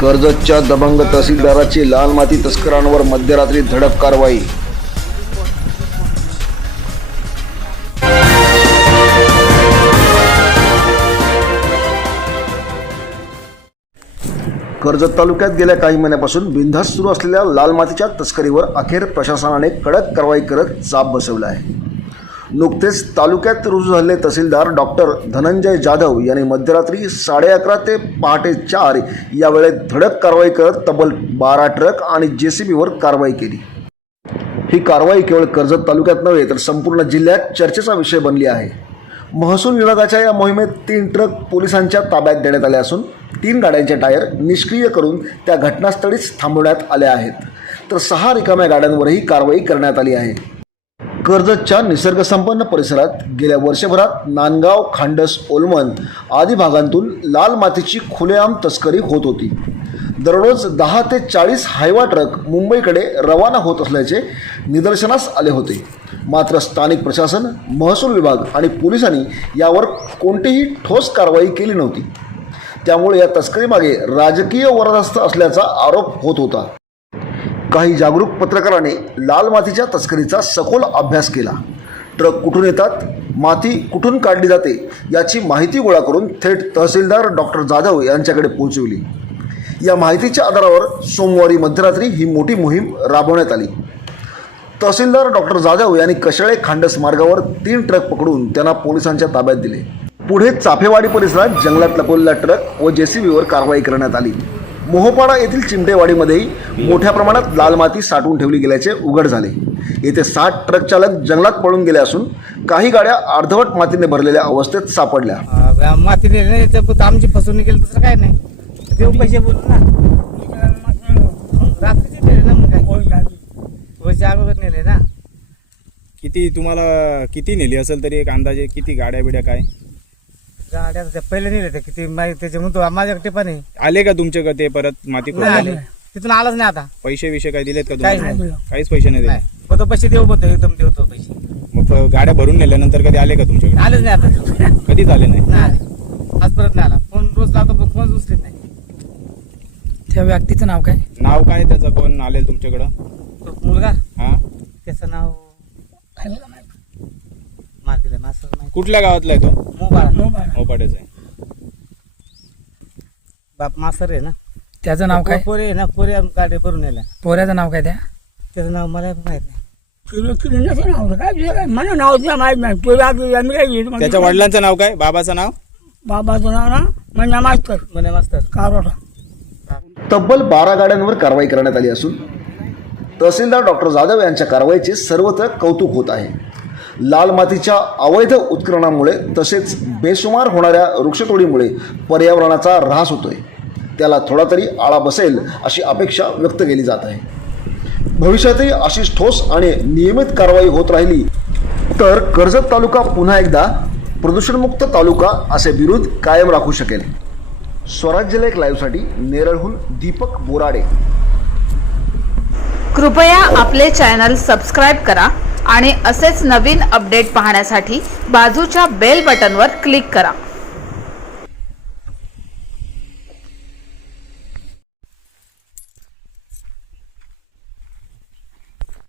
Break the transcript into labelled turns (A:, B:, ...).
A: कर्जतच्या दबंग तहसीलदाराची लाल माती तस्करांवर मध्यरात्री धडक कारवाई. कर्जत तालुक्यात गेल्या काही महिन्यापासून बिनधास्त सुरू असलेल्या लाल मातीच्या तस्करीवर अखेर प्रशासनाने कडक कारवाई करत चाप बसवला आहे. नुकतेच तालुक्यात रुजू झालेले तहसीलदार डॉक्टर धनंजय जाधव यांनी मध्यरात्री साडे अकरा ते पहाटे चार या वेळेत धडक कारवाई करत तब्बल बारा ट्रक आणि जे सी बीवर कारवाई केली. ही कारवाई केवळ कर्जत तालुक्यात नव्हे तर संपूर्ण जिल्ह्यात चर्चेचा विषय बनली आहे. महसूल विभागाच्या या मोहिमेत तीन ट्रक पोलिसांच्या ताब्यात देण्यात आले असून तीन गाड्यांचे टायर निष्क्रिय करून त्या घटनास्थळीच थांबवण्यात आल्या आहेत. तर सहा रिकाम्या गाड्यांवरही कारवाई करण्यात आली आहे. कर्जतच्या निसर्गसंपन्न परिसरात गेल्या वर्षभरात नांदगाव खांडस ओलमन आदी भागांतून लाल मातीची खुलेआम तस्करी होत होती. दररोज दहा ते चाळीस हायवा ट्रक मुंबईकडे रवाना होत असल्याचे निदर्शनास आले होते. मात्र स्थानिक प्रशासन महसूल विभाग आणि पोलिसांनी यावर कोणतीही ठोस कारवाई केली नव्हती. त्यामुळे या तस्करीमागे राजकीय वरदस्त असल्याचा आरोप होत होता. काही जागरूक पत्रकाराने लाल मातीच्या तस्करीचा सखोल अभ्यास केला. ट्रक कुठून येतात? माती कुठून काढली जाते? याची माहिती गोळा करून थेट तहसीलदार डॉक्टर जाधव यांच्याकडे पोहोचवली. या माहितीच्या आधारावर सोमवारी मध्यरात्री ही मोठी मोहीम राबवण्यात आली. तहसीलदार डॉक्टर जाधव यांनी कशाळे खांडस मार्गावर तीन ट्रक पकडून त्यांना पोलिसांच्या ताब्यात दिले. पुढे चाफेवाडी परिसरात जंगलात लपवलेला ट्रक व जेसीबीवर कारवाई करण्यात आली. मोहोपाडा येथील चिमटेवाडीमध्येही मोठ्या प्रमाणात लाल माती साठवून ठेवली गेल्याचे उघड झाले. येथे साठ ट्रक चालक जंगलात पळून गेले असून काही गाड्या अर्धवट मातीने भरलेल्या अवस्थेत सापडल्या.
B: आ, माती नेली नाही तर फक्त आमची फसवणूक केली दुसरं काय नाही. देऊ पैसे बोलू ना. रात्रीचे नेले ना मग काय? पैसे अगोदर नेले ना.
C: किती तुम्हाला किती नेली असेल तरी एक अंदाजे किती गाड्या बिड्या काय?
B: गाड्या त्या पहिले नेले ते किती माहिती त्याच्या म्हणतो माझ्या टिपाने
C: आले का तुमच्याकडे ते परत माती
B: नाही
C: खोदून
B: आले तिथून आलंच नाही आता.
C: पैसे विषय काय दिलेत का
B: काहीच
C: तुम्हाला?
B: नाही.
C: काहीच पैसे नाही दिले?
B: नाही. मग तो पैसे देऊ बोलतो एकदम देवतो पैसे.
C: मग गाड्या भरून नेल्यानंतर कधी आले का तुमच्याकडे?
B: आलेच नाही आता.
C: कधीच आले नाही?
B: नाही आले. आज परत नाही आला. फोन रोज लावतो पण फोन उचलीत नाही.
D: त्या व्यक्तीचं नाव काय?
C: नाव काय त्याचं? कोण आले तुमच्याकडं?
B: तो मुलगा?
C: हा?
B: त्याचं नाव मार्केट मास्टर नाही
C: कुठल्या गावातला आहे तो? आहे.
B: बाप मास्तर आहे ना.
D: त्याचं नाव काय?
B: पोरे आहे ना पोरे गाडी भरून
D: पोऱ्याचं नाव काय त्या?
B: त्याचं नाव मला माहीत नाही.
E: मला नाव तुला माहीत नाही. तुला आम्ही काय घेतो
C: त्याच्या वडिलांचं नाव काय? बाबाचं नाव?
E: बाबाचं नाव ना? म्हणजे मास्तर.
B: म्हणे मास्तर.
E: कारोटा
A: तब्बल बारा गाड्यांवर कारवाई करण्यात आली असून तहसीलदार डॉक्टर जाधव यांच्या कारवाईचे सर्वत्र कौतुक होत आहे. लाल मातीच्या अवैध उत्खननामुळे तसेच बेसुमार होणाऱ्या वृक्षतोडीमुळे पर्यावरणाचा ऱ्हास होतोय. त्याला थोडा तरी आळा बसेल अशी अपेक्षा व्यक्त केली जात आहे. भविष्यातही अशीच ठोस आणि नियमित कारवाई होत राहिली तर कर्जत तालुका पुन्हा एकदा प्रदूषणमुक्त तालुका असे विरोध कायम राखू शकेल. स्वराज्य लेख लाईव्हसाठी नेरळहून दीपक बोराडे.
F: कृपया आपले चॅनल सबस्क्राईब करा. आणि असेच नवीन अपडेट पाहण्यासाठी बाजूच्या बेल बटनवर क्लिक करा.